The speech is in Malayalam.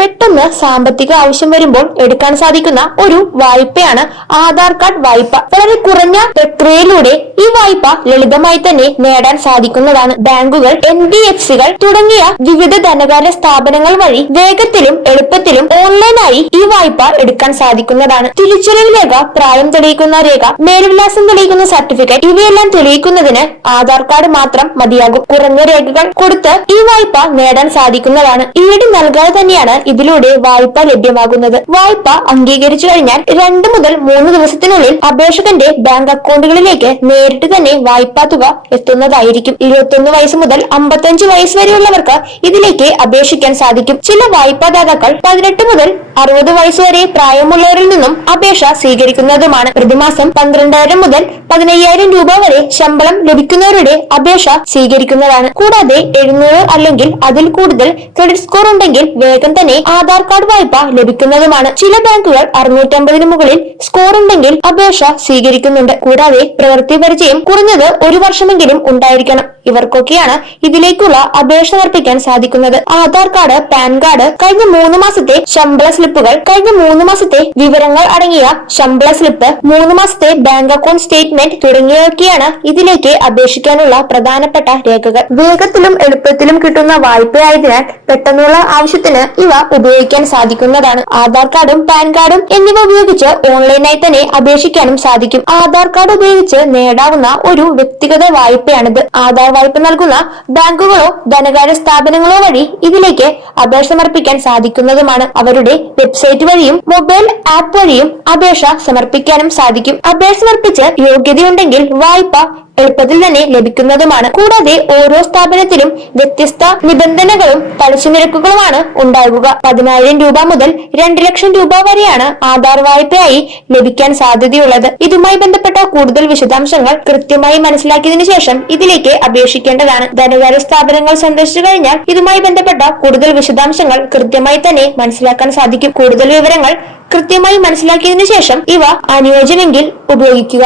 പെട്ടെന്ന് സാമ്പത്തിക ആവശ്യം വരുമ്പോൾ എടുക്കാൻ സാധിക്കുന്ന ഒരു വായ്പയാണ് ആധാർ കാർഡ് വായ്പ. വളരെ കുറഞ്ഞ പ്രക്രിയയിലൂടെ ഈ വായ്പ ലളിതമായി തന്നെ നേടാൻ സാധിക്കുന്നതാണ്. ബാങ്കുകൾ എൻ ബി എഫ് സികൾ തുടങ്ങിയ വിവിധ ധനകാര്യ സ്ഥാപനങ്ങൾ വഴി വേഗത്തിലും എളുപ്പത്തിലും ഓൺലൈനായി ഈ വായ്പ എടുക്കാൻ സാധിക്കുന്നതാണ്. തിരിച്ചറിയൽ രേഖ പ്രായം തെളിയിക്കുന്ന രേഖ മേൽവിലാസം തെളിയിക്കുന്ന സർട്ടിഫിക്കറ്റ് ഇവയെല്ലാം തെളിയിക്കുന്നതിന് ആധാർ കാർഡ് മാത്രം മതിയാകും. കുറഞ്ഞ രേഖകൾ കൊടുത്ത് ഈ വായ്പ നേടാൻ സാധിക്കുന്നതാണ്. ഈട് നൽകാതെ തന്നെയാണ് ഇതിലൂടെ വായ്പ ലഭ്യമാകുന്നത്. വായ്പ അംഗീകരിച്ചു കഴിഞ്ഞാൽ രണ്ട് മുതൽ മൂന്ന് ദിവസത്തിനുള്ളിൽ അപേക്ഷകന്റെ ബാങ്ക് അക്കൗണ്ടുകളിലേക്ക് നേരിട്ട് തന്നെ വായ്പാ തുക എത്തുന്നതായിരിക്കും. ഇരുപത്തൊന്ന് വയസ്സ് മുതൽ അമ്പത്തഞ്ച് വയസ്സ് വരെയുള്ളവർക്ക് ഇതിലേക്ക് അപേക്ഷിക്കാൻ സാധിക്കും. ചില വായ്പാദാതാക്കൾ പതിനെട്ട് മുതൽ അറുപത് വയസ്സ് വരെ പ്രായമുള്ളവരിൽ നിന്നും അപേക്ഷ സ്വീകരിക്കുന്നതുമാണ്. പ്രതിമാസം പന്ത്രണ്ടായിരം മുതൽ പതിനയ്യായിരം രൂപ വരെ ശമ്പളം ലഭിക്കുന്നവരുടെ അപേക്ഷ സ്വീകരിക്കുന്നതാണ്. കൂടാതെ എഴുന്നൂറ് അല്ലെങ്കിൽ അതിൽ കൂടുതൽ ക്രെഡിറ്റ് സ്കോർ ഉണ്ടെങ്കിൽ വേഗം തന്നെ ആധാർ കാർഡ് വായ്പ ലഭിക്കുന്നതുമാണ്. ചില ബാങ്കുകൾ അറുന്നൂറ്റമ്പതിന് മുകളിൽ സ്കോർ ഉണ്ടെങ്കിൽ അപേക്ഷ സ്വീകരിക്കുന്നുണ്ട്. കൂടാതെ പ്രവൃത്തി പരിചയം കുറഞ്ഞത് ഒരു വർഷമെങ്കിലും ഉണ്ടായിരിക്കണം. ഇവർക്കൊക്കെയാണ് ഇതിലേക്കുള്ള അപേക്ഷ സമർപ്പിക്കാൻ സാധിക്കുന്നത്. ആധാർ കാർഡ് പാൻ കാർഡ് കഴിഞ്ഞ മൂന്ന് മാസത്തെ ശമ്പള സ്ലിപ്പുകൾ കഴിഞ്ഞ മൂന്ന് മാസത്തെ വിവരങ്ങൾ അടങ്ങിയ ശമ്പള സ്ലിപ്പ് മൂന്ന് മാസത്തെ ബാങ്ക് അക്കൗണ്ട് സ്റ്റേറ്റ്മെന്റ് തുടങ്ങിയവയൊക്കെയാണ് ഇതിലേക്ക് അപേക്ഷിക്കാനുള്ള പ്രധാനപ്പെട്ട രേഖകൾ. വേഗത്തിലും എളുപ്പത്തിലും കിട്ടുന്ന വായ്പയായതിനാൽ പെട്ടെന്നുള്ള ആവശ്യത്തിന് ഇവ ഉപയോഗിക്കാൻ സാധിക്കുന്നതാണ്. ആധാർ കാർഡും പാൻ കാർഡും എന്നിവ ഉപയോഗിച്ച് ഓൺലൈനായി തന്നെ അപേക്ഷിക്കാനും സാധിക്കും. ആധാർ കാർഡ് ഉപയോഗിച്ച് നേടാവുന്ന ഒരു വ്യക്തിഗത വായ്പയാണിത്. ആധാർ വായ്പ നൽകുന്ന ബാങ്കുകളോ ധനകാര്യ സ്ഥാപനങ്ങളോ വഴി ഇതിലേക്ക് അപേക്ഷ സമർപ്പിക്കാൻ സാധിക്കുന്നതുമാണ്. അവരുടെ വെബ്സൈറ്റ് വഴിയും മൊബൈൽ ആപ്പ് വഴിയും അപേക്ഷ സമർപ്പിക്കാനും സാധിക്കും. അപേക്ഷ സമർപ്പിച്ച് യോഗ്യതയുണ്ടെങ്കിൽ വായ്പ എളുപ്പത്തിൽ തന്നെ ലഭിക്കുന്നതുമാണ്. കൂടാതെ ഓരോ സ്ഥാപനത്തിലും വ്യത്യസ്ത നിബന്ധനകളും പലിശ നിരക്കുകളുമാണ് ഉണ്ടാകുക പതിനായിരം രൂപ മുതൽ രണ്ട് ലക്ഷം രൂപ വരെയാണ് ആധാർ വായ്പയായി ലഭിക്കാൻ സാധ്യതയുള്ളത്. ഇതുമായി ബന്ധപ്പെട്ട കൂടുതൽ വിശദാംശങ്ങൾ കൃത്യമായി മനസ്സിലാക്കിയതിനു ശേഷം ഇതിലേക്ക് അപേക്ഷിക്കേണ്ടതാണ്. ധനകാര്യ സ്ഥാപനങ്ങൾ സന്ദർശിച്ചു കഴിഞ്ഞാൽ ഇതുമായി ബന്ധപ്പെട്ട കൂടുതൽ വിശദാംശങ്ങൾ കൃത്യമായി തന്നെ മനസ്സിലാക്കാൻ സാധിക്കും. കൂടുതൽ വിവരങ്ങൾ കൃത്യമായി മനസ്സിലാക്കിയതിനു ശേഷം ഇവ അനുയോജ്യമെങ്കിൽ ഉപയോഗിക്കുക.